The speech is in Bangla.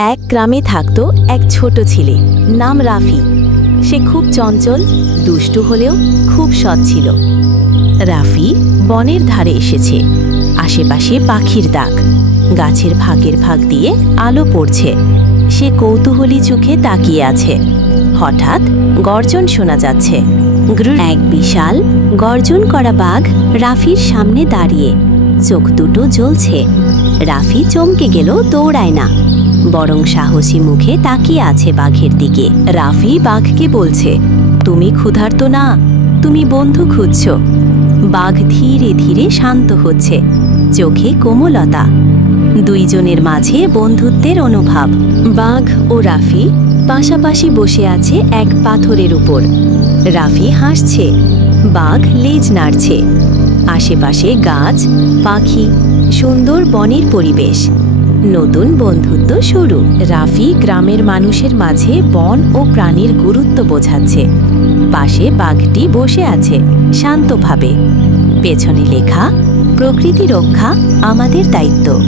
এক গ্রামে থাকত এক ছোট ছেলে, নাম রাফি। সে খুব চঞ্চল, দুষ্টু হলেও খুব সৎ ছিল। রাফি বনের ধারে এসেছে, আশেপাশে পাখির ডাক, গাছের ফাঁকের ফাঁক দিয়ে আলো পড়ছে। সে কৌতূহলী চোখে তাকিয়ে আছে। হঠাৎ গর্জন শোনা যাচ্ছে। এক বিশাল গর্জন করা বাঘ রাফির সামনে দাঁড়িয়ে, চোখ দুটো জ্বলছে। রাফি চমকে গেল, দৌড়ায় না। বরং সাহসী মুখে তাকিয়ে আছে বাঘের দিকে। রাফি বাঘকে বলছে, তুমি ক্ষুধার্ত না, তুমি বন্ধু খুঁজছ। বাঘ ধীরে ধীরে শান্ত হচ্ছে, চোখে কোমলতা। দুইজনের মাঝে বন্ধুত্বের অনুভব। বাঘ ও রাফি পাশাপাশি বসে আছে এক পাথরের উপর। রাফি হাসছে, বাঘ লেজ নাড়ছে। আশেপাশে গাছ, পাখি, সুন্দর বনের পরিবেশ। নতুন বন্ধুত্ব শুরু। রাফি গ্রামের মানুষের মাঝে বন ও প্রাণীর গুরুত্ব বোঝাচ্ছে। পাশে বাঘটি বসে আছে, শান্তভাবে। পেছনে লেখা, প্রকৃতি রক্ষা আমাদের দায়িত্ব।